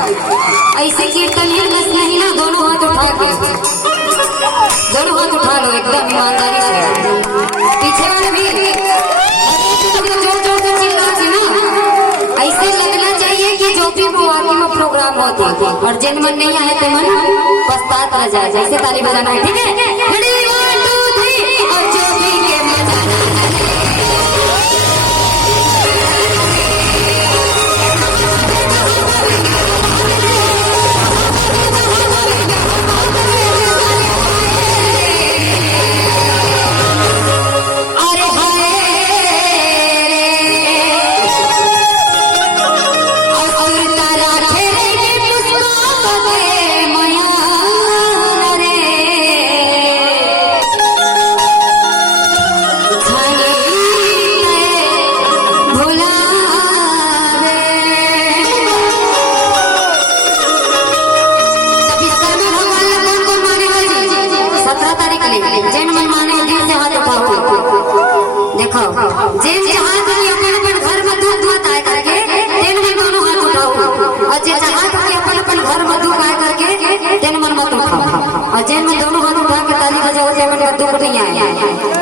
ऐसे कीर्तन है बस नहीं ना, दोनों हाथ उठा के, दोनों हाथ उठा लो एकदम ईमानदारी से। पीछे वाले भी जोर जोर से चिल्ला के ना, ऐसे लगना चाहिए कि जो भी वाकई में प्रोग्राम होते और जिन मन नहीं आए तो मन पछतात रह जाए। जैसे ताली बजाना है, ठीक है? Ready, 1 2 3 और जो भी के मजा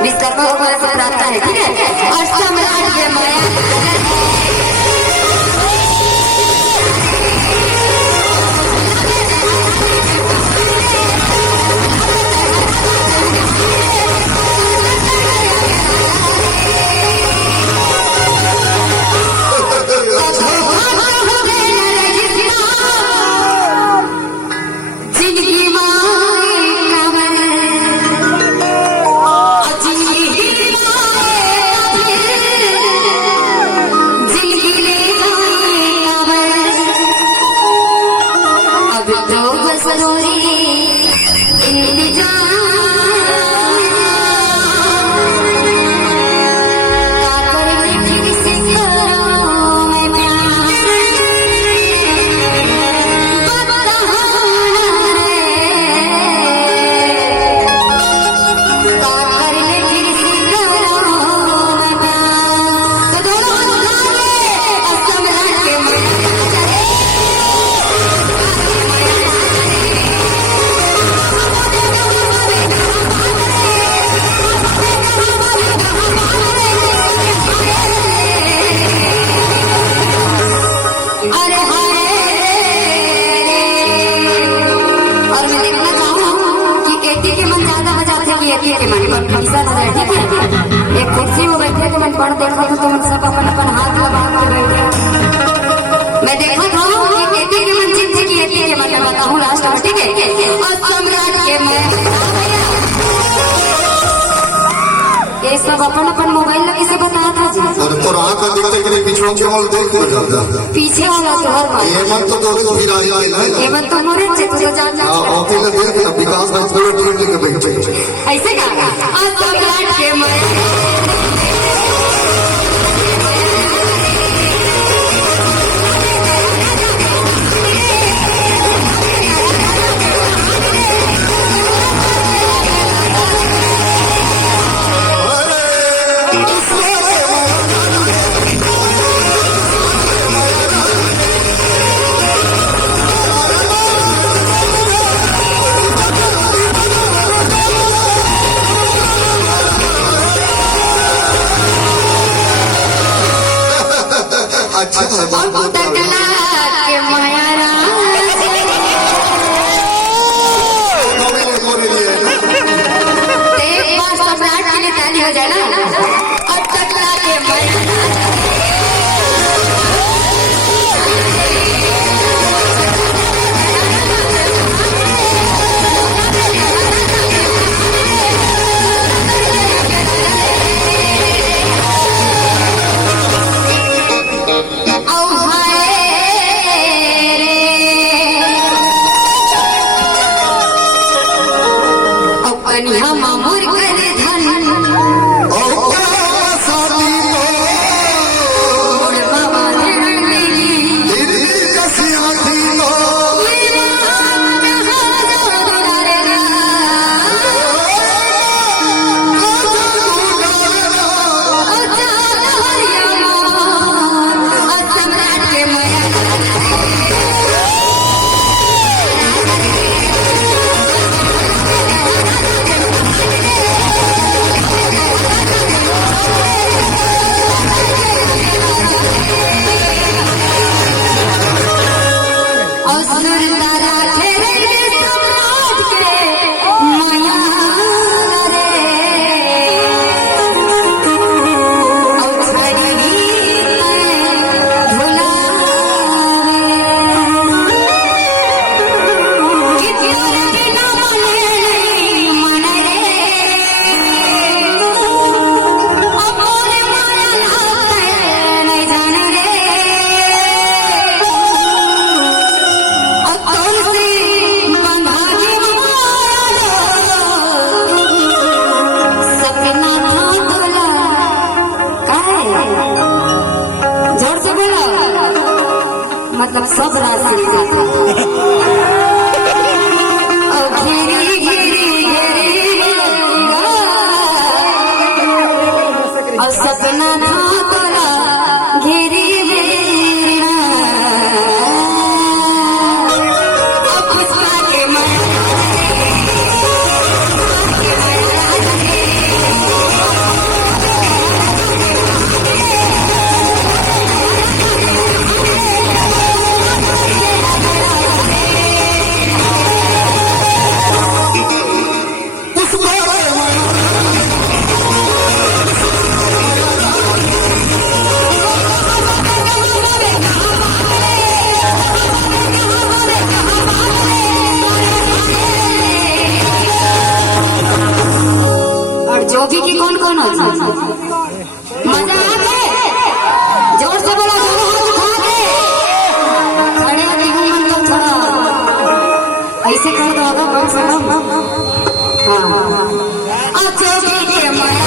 विश्वकर्मा भगवान से प्रार्थना है, ठीक है? और सम्राट के माया एक कुर्सी में बैठे तो मैं पढ़ देखा तो मन सब अपन अपन हाथ लगा के बैठे। मैं देखा था कि खेती के मन चिंता की खेती के मन बताऊं लास्ट में, ठीक है? और सम्राट के मैं ये सब अपन अपन मोबाइल लगे से बताया था जी। और तो रात का देखते कि पिछड़ों के मोल देख को जाता पीछे वाला तो हर बात ये मन तो दोनों को गिरा दिया है। ये मन तो मोरे से तो जान जा ओके ना देख विकास का थोड़ा टीम लेके बैठे ऐसे क्या? और सम्राट के मैं अच्छा है सम्राट के लिए ताली हो जाए ना। अब टकला के ओ सब राशि जाता और घेरी घेरी घेरी और सपना था तोरा घेरी घेरी अब पुष्पा के जोगी की कौन कौन होती है? मजा आते जोर से बोला जोर हाथ उठा के खड़े होती हूँ मन को थोड़ा ऐसे कर दो अगर बस हाँ जोगी के माया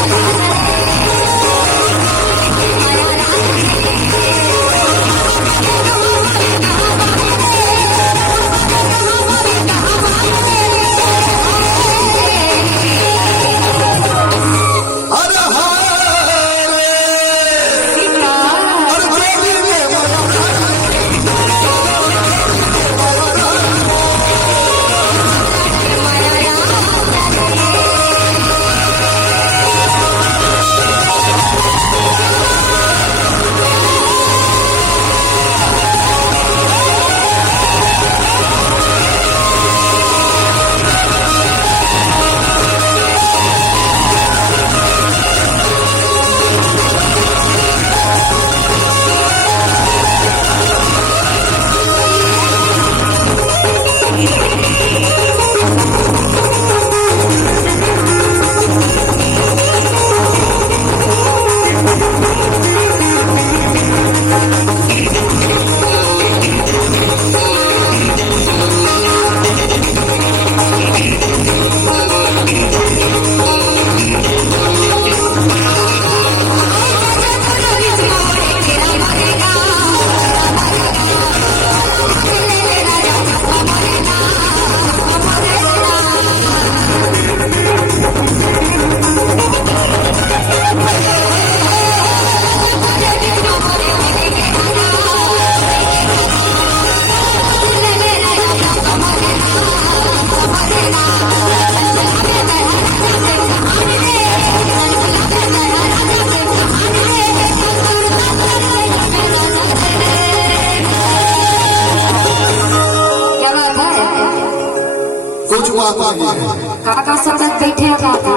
काका सब बैठे जाता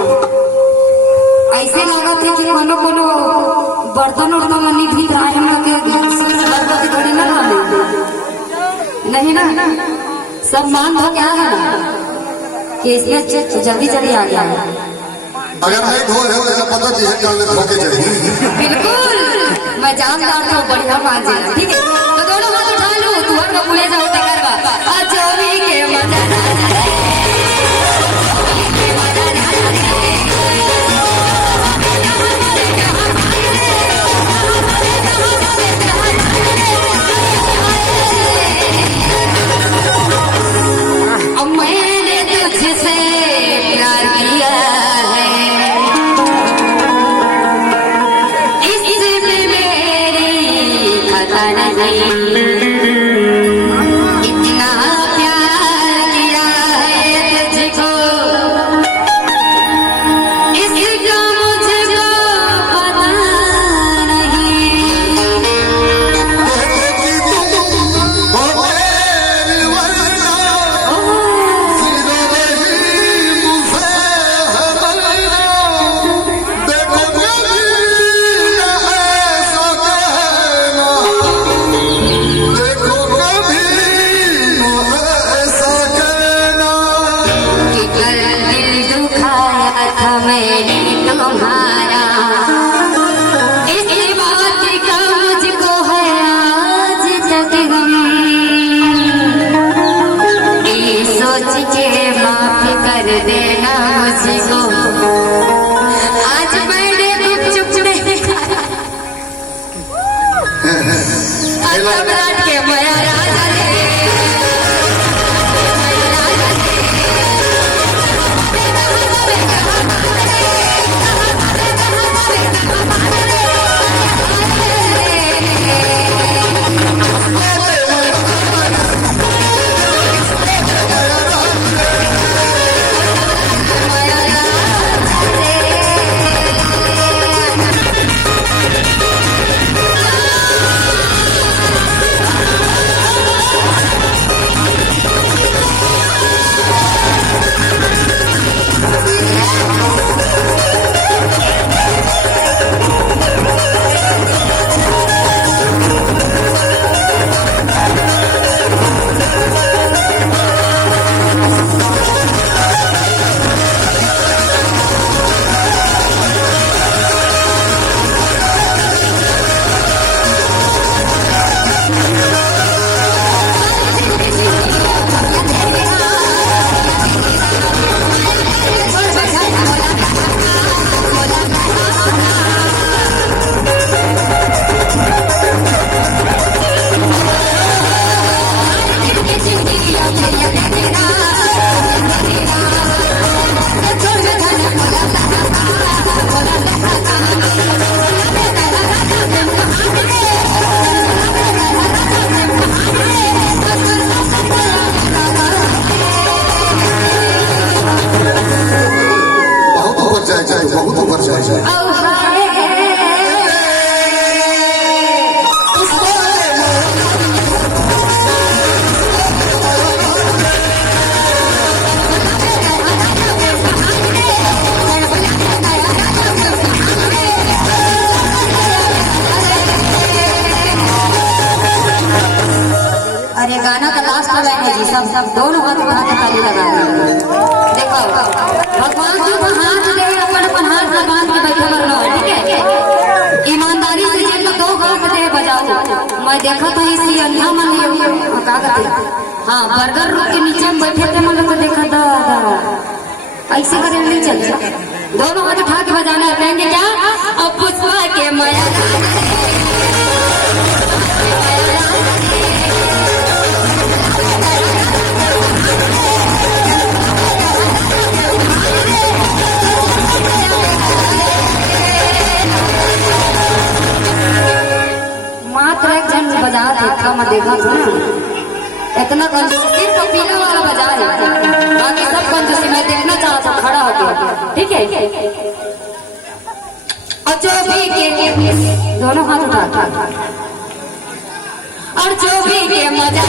ऐसे लागत है कि कोनो कोनो बर्तन उर्तन में निधि रहा है हम के थोड़ी ना नहीं ना सब मान हो क्या है कि इसमें जल्दी जल्दी आ गया है अगर नहीं धो रहे हो ऐसा पता चीज काल में धोके चलेगी बिल्कुल मैं जानदार हूँ बढ़िया मान जी ठीक है तो दोनों हाथ उठा लो तू हम लोग मुझे जाओ करवा आज चोरी के मजा इतना प्यार किया है तुझको इसका मुझको पता नहीं मैंने तुम्हारा इस बात का मुझको है आज तक गम ये सोच के माफ कर देना मुझको आज मैंने चुप नहीं खाया के माया राजा जाए बहुत ऊपर से जाए औ हाय अरे गाना का लास्ट लाइन है जी, सब दोनों हाथ उठा के ताली लगा देखो भगवान जी को हाथ दे अपन अपन हाथ में बांध के बैठे मरना है, ठीक है। ईमानदारी से जेब में 2 हाथ दे बजाओ। मैं देखा था इसी अंधा मन का कहते हाँ बर्गर रोड के नीचे में बैठे थे, मतलब तो देखा था ऐसे करे नहीं चलता, दोनों हाथ उठा के बजाना है। कहेंगे क्या अब पुष्पा के माया मात्र एक जन बजा था, मैं देखा था ना इतना कंजूस, सिर्फ पीला वाला बजा है, बाकी सब कंजूसी मैं देखना चाहता था खड़ा होकर, ठीक है। और जो भी दोनों हाथ उठा और जो भी मजा